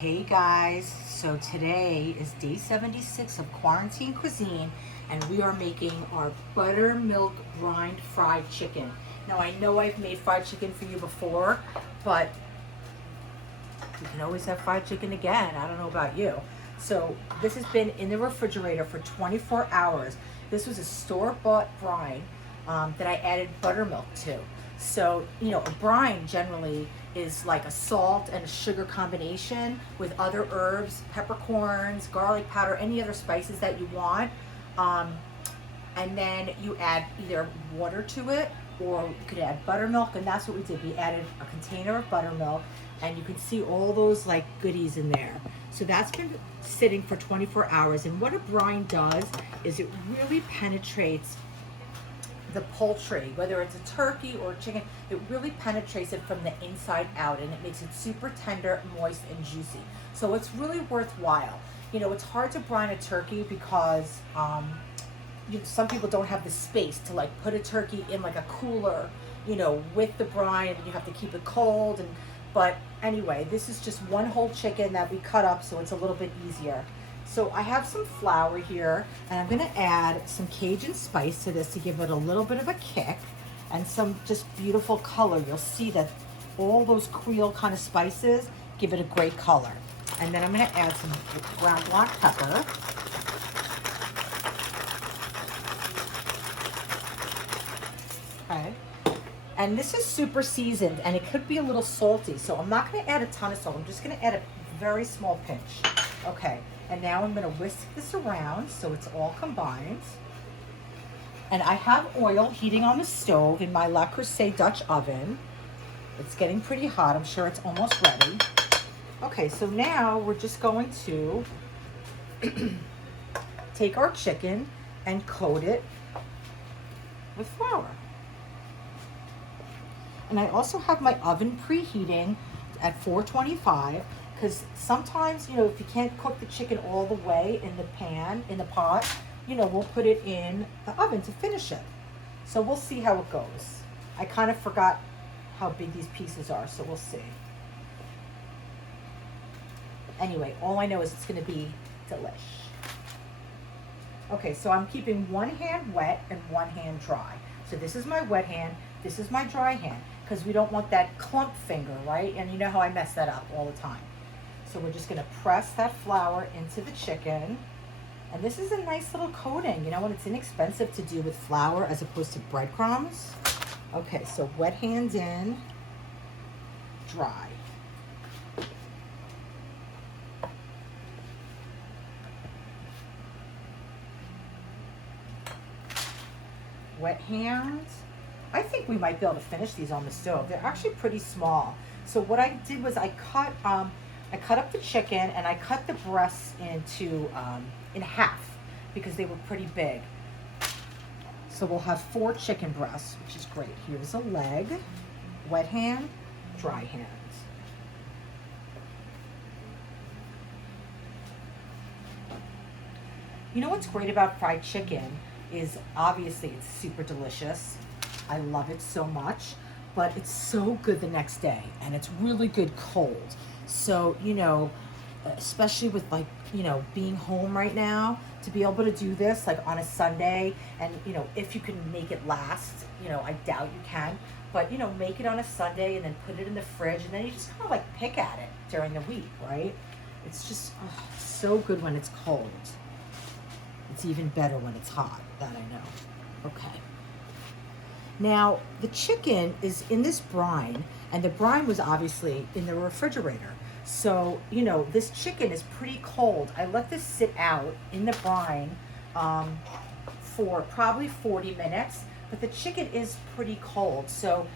Hey guys, so today is day 76 of Quarantine Cuisine and we are making our Buttermilk Brined fried chicken. Now I know I've made fried chicken for you before, but you can always have fried chicken again. I don't know about you. So this has been in the refrigerator for 24 hours. This was a store-bought brine that I added buttermilk to. So, a brine generally is like a salt and a sugar combination with other herbs, peppercorns, garlic powder, any other spices that you want. And then you add either water to it or you could add buttermilk, and that's what we did. We added a container of buttermilk, and you can see all those like goodies in there. So that's been sitting for 24 hours, and what a brine does is it really penetrates the poultry, whether it's a turkey or chicken. It really penetrates it from the inside out, and it makes it super tender, moist, and juicy. So it's really worthwhile. It's hard to brine a turkey because some people don't have the space to like put a turkey in like a cooler, with the brine, and you have to keep it cold. But anyway, this is just one whole chicken that we cut up, so it's a little bit easier. So I have some flour here, and I'm gonna add some Cajun spice to this to give it a little bit of a kick and some just beautiful color. You'll see that all those Creole kind of spices give it a great color. And then I'm gonna add some ground black pepper. Okay. And this is super seasoned, and it could be a little salty, so I'm not gonna add a ton of salt. I'm just gonna add a very small pinch. Okay, and now I'm gonna whisk this around so it's all combined. And I have oil heating on the stove in my Le Creuset Dutch oven. It's getting pretty hot. I'm sure it's almost ready. Okay, so now we're just going to take our chicken and coat it with flour. And I also have my oven preheating at 425, because sometimes, if you can't cook the chicken all the way in the pan, in the pot, we'll put it in the oven to finish it. So we'll see how it goes. I kind of forgot how big these pieces are, so we'll see. Anyway, all I know is it's gonna be delish. Okay, so I'm keeping one hand wet and one hand dry. So this is my wet hand, this is my dry hand, because we don't want that clump finger, right? And you know how I mess that up all the time. So we're just gonna press that flour into the chicken. And this is a nice little coating. What it's inexpensive to do with flour as opposed to breadcrumbs. Okay, so wet hand in, dry. Wet hands. I think we might be able to finish these on the stove. They're actually pretty small. So what I did was I cut up the chicken, and I cut the breasts in half because they were pretty big. So we'll have 4 chicken breasts, which is great. Here's a leg, wet hand, dry hand. What's great about fried chicken is obviously it's super delicious. I love it so much, but it's so good the next day, and it's really good cold. So, especially with being home right now, to be able to do this like on a Sunday, and if you can make it last, I doubt you can, but make it on a Sunday and then put it in the fridge, and then you just kind of like pick at it during the week, right? It's just so good when it's cold. It's even better when it's hot, that I know. Okay. Now, the chicken is in this brine, and the brine was obviously in the refrigerator. So, this chicken is pretty cold. I let this sit out in the brine for probably 40 minutes, but the chicken is pretty cold. So,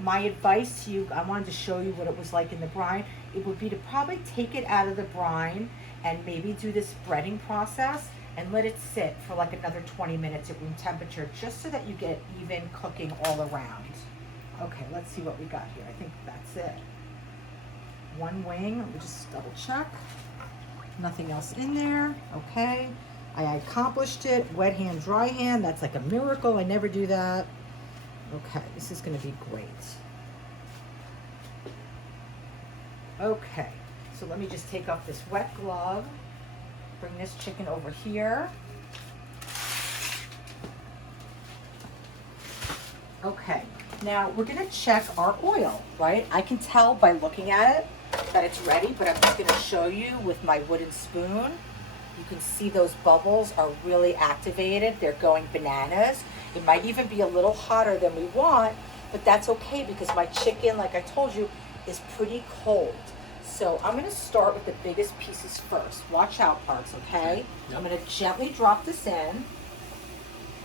my advice to you, I wanted to show you what it was like in the brine. It would be to probably take it out of the brine and maybe do this breading process and let it sit for like another 20 minutes at room temperature, just so that you get even cooking all around. Okay, let's see what we got here. I think that's it. One wing, let me just double check. Nothing else in there. Okay, I accomplished it. Wet hand, dry hand, that's like a miracle. I never do that. Okay, this is gonna be great. Okay, so So let me just take off this wet glove, bring this chicken over here. Okay, now we're gonna check our oil, right? I can tell by looking at it that it's ready, but I'm just gonna show you with my wooden spoon. You can see those bubbles are really activated. They're going bananas. It might even be a little hotter than we want, but that's okay because my chicken, like I told you, is pretty cold. So I'm gonna start with the biggest pieces first. Watch out, Parks, okay? Yep. I'm gonna gently drop this in.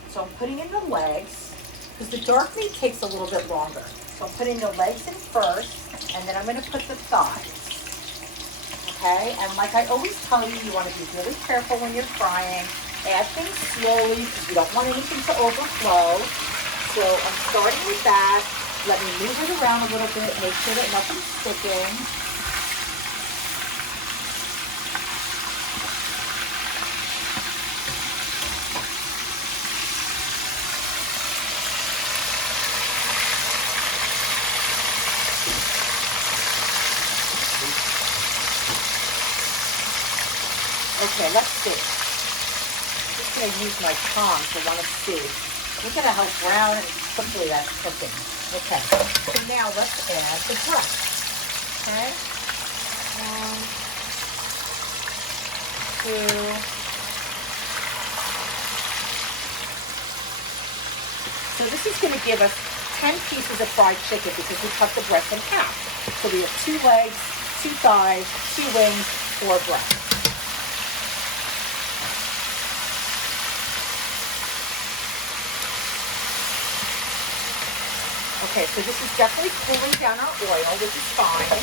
So I'm putting in the legs, because the dark meat takes a little bit longer. So I'm putting the legs in first, and then I'm gonna put the thighs. Okay, and like I always tell you, you wanna be really careful when you're frying. Add things slowly, because you don't want anything to overflow. So I'm starting with that. Let me move it around a little bit, make sure that nothing's sticking. Okay, let's see. I'm just going to use my tongs to want to see. Look at how brown and quickly that's cooking. Okay, so now let's add the breast. Okay, 1, 2. So this is going to give us 10 pieces of fried chicken because we cut the breast in half. So we have 2 legs, 2 thighs, 2 wings, 4 breasts. Okay, so this is definitely cooling down our oil, which is fine.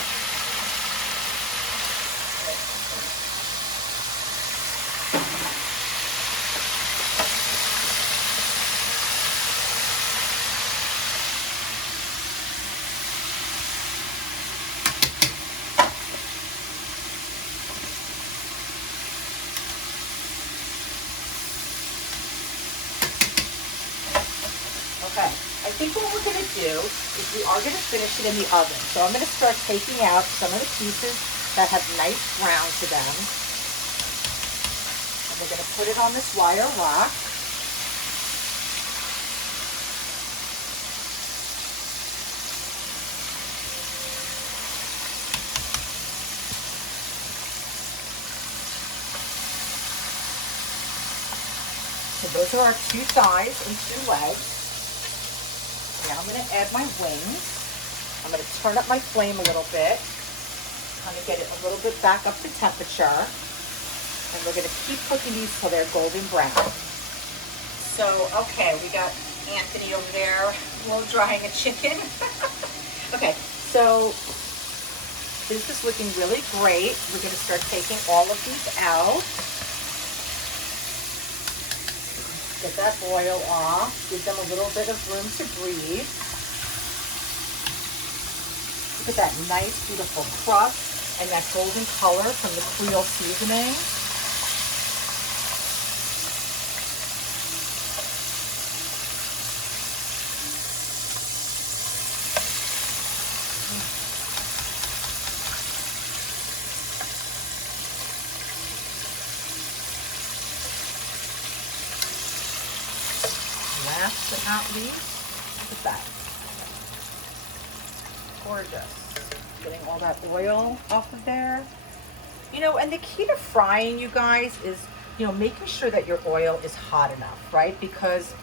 Okay, I think what we're going to do is we are going to finish it in the oven. So I'm going to start taking out some of the pieces that have nice brown to them. And we're going to put it on this wire rack. So those are our 2 thighs and 2 legs. Now I'm going to add my wings. I'm going to turn up my flame a little bit, kind of get it a little bit back up to temperature. And we're going to keep cooking these till they're golden brown. So, okay, we got Anthony over there blow drying a chicken. Okay, so this is looking really great. We're going to start taking all of these out. Get that oil off, give them a little bit of room to breathe. Look at that nice, beautiful crust and that golden color from the Creole seasoning. Last but not least, look at that. Gorgeous. Getting all that oil off of there. You know, and the key to frying, you guys, is, you know, making sure that your oil is hot enough, right? Because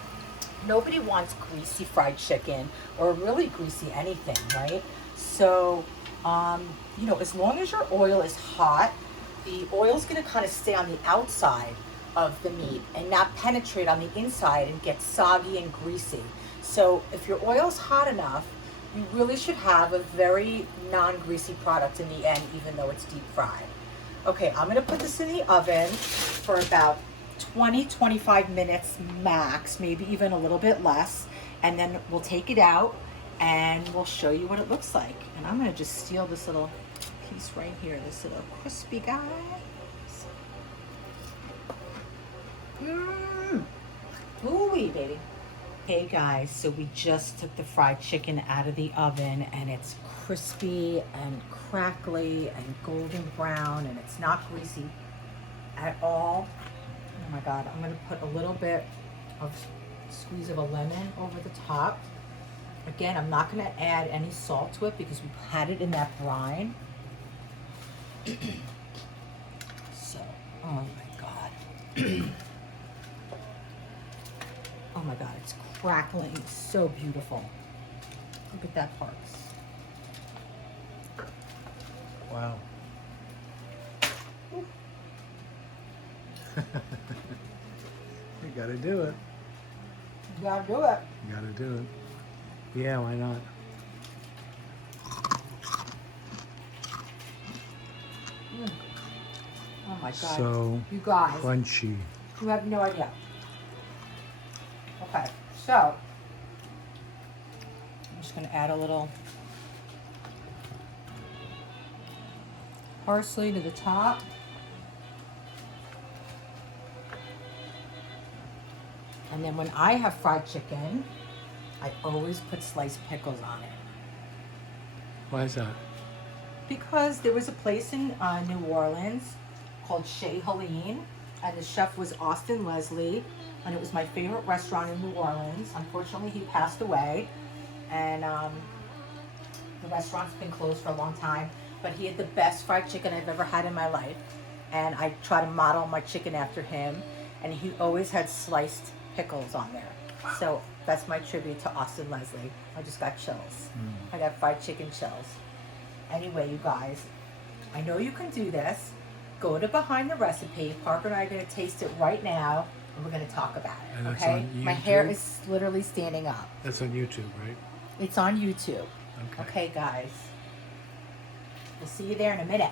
nobody wants greasy fried chicken or really greasy anything, right? So, you know, as long as your oil is hot, the oil's gonna kind of stay on the outside of the meat and not penetrate on the inside and get soggy and greasy. So if your oil's hot enough, you really should have a very non-greasy product in the end, even though it's deep fried. Okay, I'm gonna put this in the oven for about 20-25 minutes max, maybe even a little bit less, and then we'll take it out and we'll show you what it looks like. And I'm gonna just steal this little piece right here, this little crispy guy. Ooh-wee, baby. Hey guys, so we just took the fried chicken out of the oven and it's crispy and crackly and golden brown and it's not greasy at all. Oh my God, I'm gonna put a little bit of squeeze of a lemon over the top. Again, I'm not gonna add any salt to it because we had it in that brine. So, oh my God. Oh my God, it's crackling, it's so beautiful. Look at that parts. Wow. You gotta do it. You gotta do it. You gotta do it. Yeah, why not? Oh my God. So you guys, crunchy. you have no idea. Okay, so I'm just gonna add a little parsley to the top. And then when I have fried chicken, I always put sliced pickles on it. Why is that? Because there was a place in New Orleans called Chez Helene, and the chef was Austin Leslie, and it was my favorite restaurant in New Orleans. Unfortunately, he passed away, and the restaurant's been closed for a long time, but he had the best fried chicken I've ever had in my life, and I try to model my chicken after him, and he always had sliced pickles on there. So that's my tribute to Austin Leslie. I just got chills. I got fried chicken chills. Anyway, you guys, I know you can do this. Go to behind the recipe. Parker and I are going to taste it right now, and we're going to talk about it. And it's Okay? on My hair YouTube? is literally standing up. That's on YouTube, right? It's on YouTube. Okay. Okay, guys. We'll see you there in a minute.